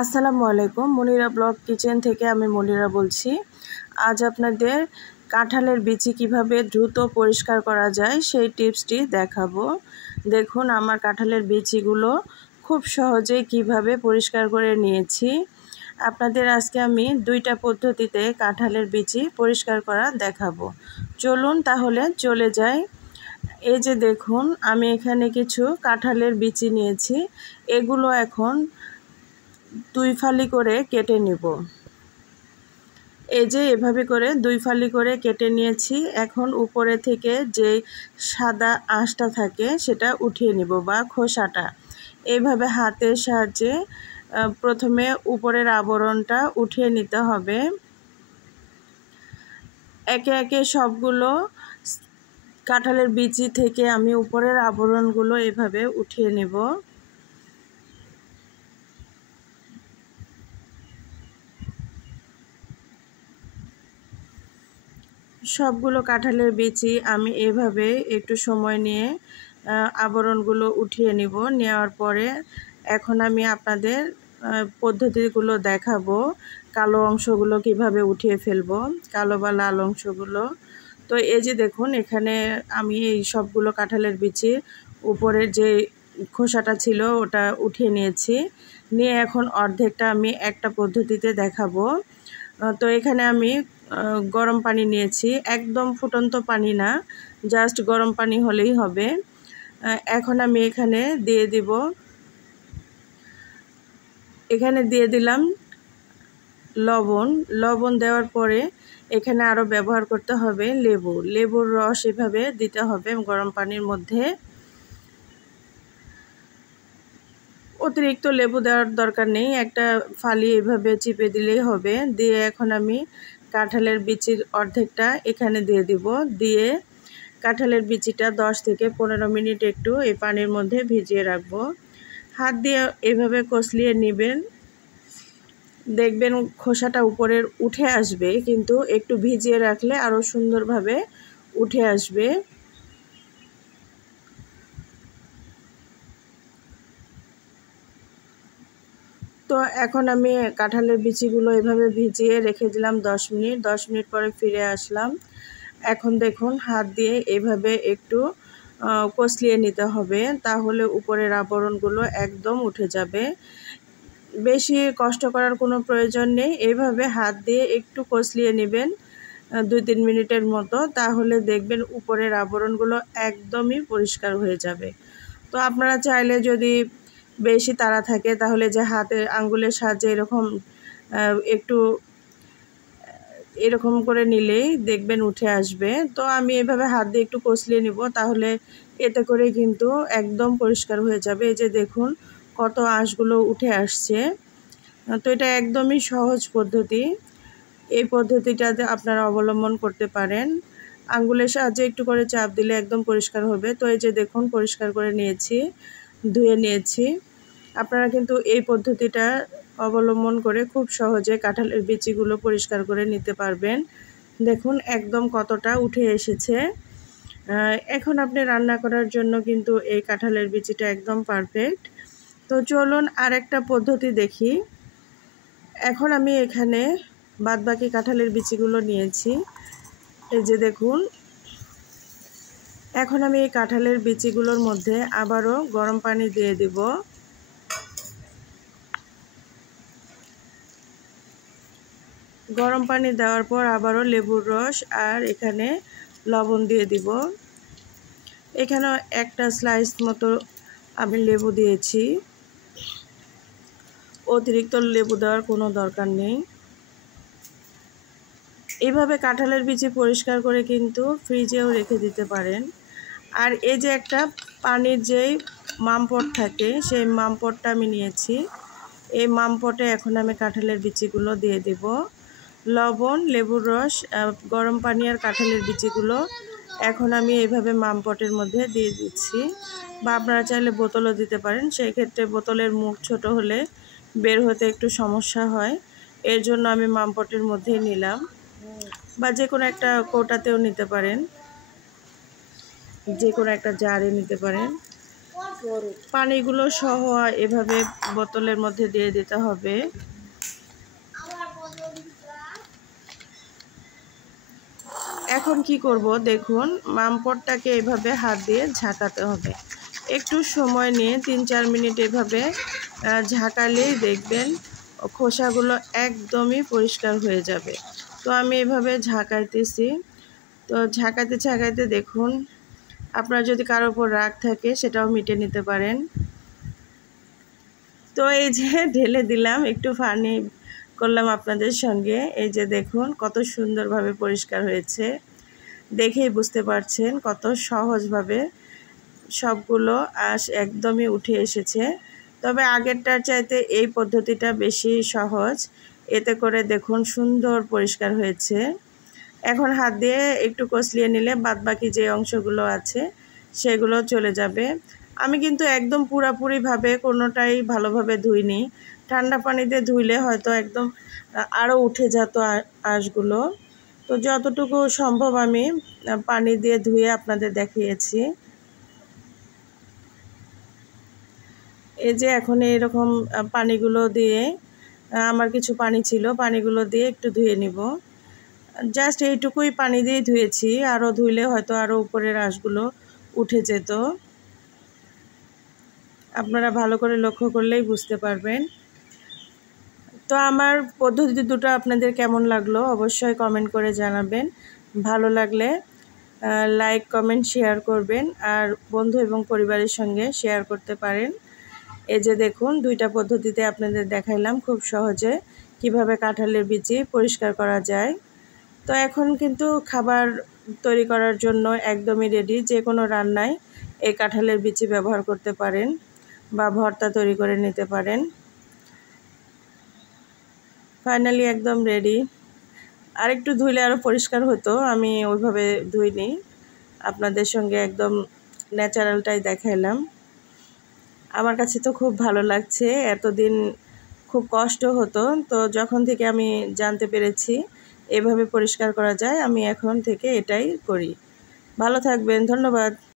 আসসালামু আলাইকুম। Monira blog kitchen থেকে আমি মনিরা বলছি। আজ আপনাদের কাঁঠালের বিচি কিভাবে দ্রুত পরিষ্কার করা যায় সেই টিপসটি দেখাবো। দেখুন আমার কাঁঠালের বিচিগুলো খুব সহজেই কিভাবে পরিষ্কার করে নিয়েছি। আপনাদের আজকে আমি দুইটা পদ্ধতিতে কাঁঠালের বিচি পরিষ্কার করা দেখাবো। চলুন তাহলে চলে যাই। এই যে দেখুন আমি এখানে কিছু কাঁঠালের বিচি নিয়েছি। এগুলো এখন দুই ফালি করে কেটে নিব। এই যে এভাবে করে দুই ফালি করে কেটে নিয়েছি। এখন উপরে থেকে যে সাদা আঁশটা থাকে সেটা উঠিয়ে নিব বা খোসাটা। এইভাবে হাতের সাহায্যে প্রথমে উপরের আবরণটা উঠিয়ে নিতে হবে। একে একে সবগুলো কাঁঠালের বিচি থেকে আমি উপরের আবরণগুলো এভাবে উঠিয়ে নেব। সবগুলো কাঁঠালের বিচি আমি এভাবে একটু সময় নিয়ে আবরণগুলো উঠিয়ে নিব। নেওয়ার পরে এখন আমি আপনাদের পদ্ধতিগুলো দেখাবো, কালো অংশগুলো কিভাবে উঠিয়ে ফেলবো, কালো বা লাল অংশগুলো। তো এই যে দেখুন এখানে আমি এই সবগুলো কাঁঠালের বিচির উপরের যে খোসাটা ছিল ওটা উঠিয়ে নিয়েছি। নিয়ে এখন অর্ধেকটা আমি একটা পদ্ধতিতে দেখাবো। তো এখানে আমি গরম পানি নিয়েছি, একদম ফুটন্ত পানি না, জাস্ট গরম পানি হলেই হবে। এখন আমি এখানে দিয়ে দিলাম লবণ দেওয়ার পরে এখানে আরও ব্যবহার করতে হবে লেবুর রস। এভাবে দিতে হবে গরম পানির মধ্যে। অতিরিক্ত লেবু দেওয়ার দরকার নেই, একটা ফালি এভাবে চিপে দিলেই হবে। দিয়ে এখন আমি কাঁঠালের বিচির অর্ধেকটা এখানে দিয়ে দিব। দিয়ে কাঁঠালের বিচিটা 10 থেকে 15 মিনিট একটু এই পানির মধ্যে ভিজিয়ে রাখবো। হাত দিয়ে এভাবে কষলিয়ে নেবেন, দেখবেন খোসাটা উপরের উঠে আসবে, কিন্তু একটু ভিজিয়ে রাখলে আরও সুন্দরভাবে উঠে আসবে। তো এখন আমি কাঁঠালের বিচিগুলো এভাবে ভিজিয়ে রেখে দিলাম 10 মিনিট। 10 মিনিট পরে ফিরে আসলাম। এখন দেখুন হাত দিয়ে এভাবে একটু কষলিয়ে নিতে হবে, তাহলে উপরের আবরণগুলো একদম উঠে যাবে। বেশি কষ্ট করার কোনো প্রয়োজন নেই, এইভাবে হাত দিয়ে একটু কষলিয়ে নেবেন 2-3 মিনিটের মতো, তাহলে দেখবেন উপরের আবরণগুলো একদমই পরিষ্কার হয়ে যাবে। তো আপনারা চাইলে যদি বেশি তাড়া থাকে তাহলে যে হাতে আঙ্গুলের সাহায্যে একটু এরকম করে নিলেই দেখবেন উঠে আসবে। তো আমি এভাবে হাত দিয়ে একটু কষলিয়ে নিব, তাহলে এতে করে কিন্তু একদম পরিষ্কার হয়ে যাবে। এই যে দেখুন কত আঁশগুলো উঠে আসছে। তো এটা একদমই সহজ পদ্ধতি, এই পদ্ধতিটাতে আপনারা অবলম্বন করতে পারেন। আঙ্গুলের সাহায্যে একটু করে চাপ দিলে একদম পরিষ্কার হবে। তো এই যে দেখুন পরিষ্কার করে নিয়েছি, ধুয়ে নিয়েছি। আপনারা কিন্তু এই পদ্ধতিটা অবলম্বন করে খুব সহজে কাঁঠালের বিচিগুলো পরিষ্কার করে নিতে পারবেন। দেখুন একদম কতটা উঠে এসেছে। এখন আপনি রান্না করার জন্য কিন্তু এই কাঁঠালের বিচিটা একদম পারফেক্ট। তো চলুন আরেকটা পদ্ধতি দেখি। এখন আমি এখানে বাদবাকি কাঁঠালের বিচিগুলো নিয়েছি। এই যে দেখুন এখন আমি এই কাঁঠালের বিচিগুলোর মধ্যে আবারও গরম পানি দিয়ে দিব। গরম পানি দেওয়ার পর আবারও লেবুর রস আর এখানে লবণ দিয়ে দিব। এখানে একটা স্লাইস মতো আমি লেবু দিয়েছি, অতিরিক্ত লেবু দেওয়ার কোনো দরকার নেই। এইভাবে কাঁঠালের বিচি পরিষ্কার করে কিন্তু ফ্রিজেও রেখে দিতে পারেন। আর এই যে একটা পানির যেই মামপট থাকে সেই মামপটটা আমি নিয়েছি। এই মামপটে এখন আমি কাঁঠালের বিচিগুলো দিয়ে দেব। লবণ, লেবুর রস, গরম পানি আর কাঁঠালের বিচিগুলো এখন আমি এইভাবে মামপটের মধ্যে দিয়ে দিচ্ছি। বা আপনারা চাইলে বোতলও দিতে পারেন, সেই ক্ষেত্রে বোতলের মুখ ছোট হলে বের হতে একটু সমস্যা হয়, এর জন্য আমি মামপটের মধ্যেই নিলাম। বা যে কোনো একটা কৌটাতেও নিতে পারেন, যে কোনো একটা জারে নিতে পারেন। পানিগুলো সহ এভাবে বোতলের মধ্যে দিয়ে দিতে হবে। এখন কি করব দেখুন, মামপটটাকে এভাবে হাত দিয়ে ঝাঁকাতে হবে। একটু সময় নিয়ে ৩-৪ মিনিট এভাবে ঝাঁকালেই দেখবেন খোসাগুলো একদমই পরিষ্কার হয়ে যাবে। তো আমি এভাবে ঝাঁকাইতেছি। তো ঝাঁকাইতে ঝাঁকাইতে দেখুন, আপনার যদি কারোর উপর রাগ থাকে সেটাও মিটে নিতে পারেন। তো এই যে ঢেলে দিলাম, একটু ফানি করলাম আপনাদের সঙ্গে। এই যে দেখুন কত সুন্দরভাবে পরিষ্কার হয়েছে, দেখেই বুঝতে পারছেন কত সহজভাবে সবগুলো আঁশ একদমই উঠে এসেছে। তবে আগেরটার চাইতে এই পদ্ধতিটা বেশি সহজ, এতে করে দেখুন সুন্দর পরিষ্কার হয়েছে। এখন হাত দিয়ে একটু কষলিয়ে নিলে বাদবাকি যে অংশগুলো আছে সেগুলো চলে যাবে। আমি কিন্তু একদম পুরাপুরিভাবে কোনোটাই ভালোভাবে ধুইনি। ঠান্ডা পানিতে ধুইলে হয়তো একদম আরও উঠে যেত আঁশগুলো। তো যতটুকু সম্ভব আমি পানি দিয়ে ধুয়ে আপনাদের দেখিয়েছি। এই যে এখন এরকম পানিগুলো দিয়ে, আমার কিছু পানি ছিল, পানিগুলো দিয়ে একটু ধুয়ে নিব। জাস্ট এইটুকুই পানি দিয়ে ধুয়েছি, আরও ধুইলে হয়তো আরও উপরের আঁশগুলো উঠে যেত। আপনারা ভালো করে লক্ষ্য করলেই বুঝতে পারবেন। তো আমার পদ্ধতি দুটো আপনাদের কেমন লাগলো অবশ্যই কমেন্ট করে জানাবেন। ভালো লাগলে লাইক, কমেন্ট, শেয়ার করবেন, আর বন্ধু এবং পরিবারের সঙ্গে শেয়ার করতে পারেন। এই যে দেখুন, দুইটা পদ্ধতিতে আপনাদের দেখাইলাম খুব সহজে কিভাবে কাঁঠালের বিচি পরিষ্কার করা যায়। তো এখন কিন্তু খাবার তৈরি করার জন্য একদমই রেডি। যে কোনো রান্নায় এই কাঁঠালের বিচি ব্যবহার করতে পারেন বা ভর্তা তৈরি করে নিতে পারেন। ফাইনালি একদম রেডি। আরেকটু ধুইলে আরও পরিষ্কার হতো, আমি ওইভাবে ধুইনি, আপনাদের সঙ্গে একদম ন্যাচারালটাই দেখাইলাম। আমার কাছে তো খুব ভালো লাগছে। এতদিন খুব কষ্ট হতো, তো যখন থেকে আমি জানতে পেরেছি এভাবে পরিষ্কার করা যায়, আমি এখন থেকে এটাই করি। ভালো থাকবেন, ধন্যবাদ।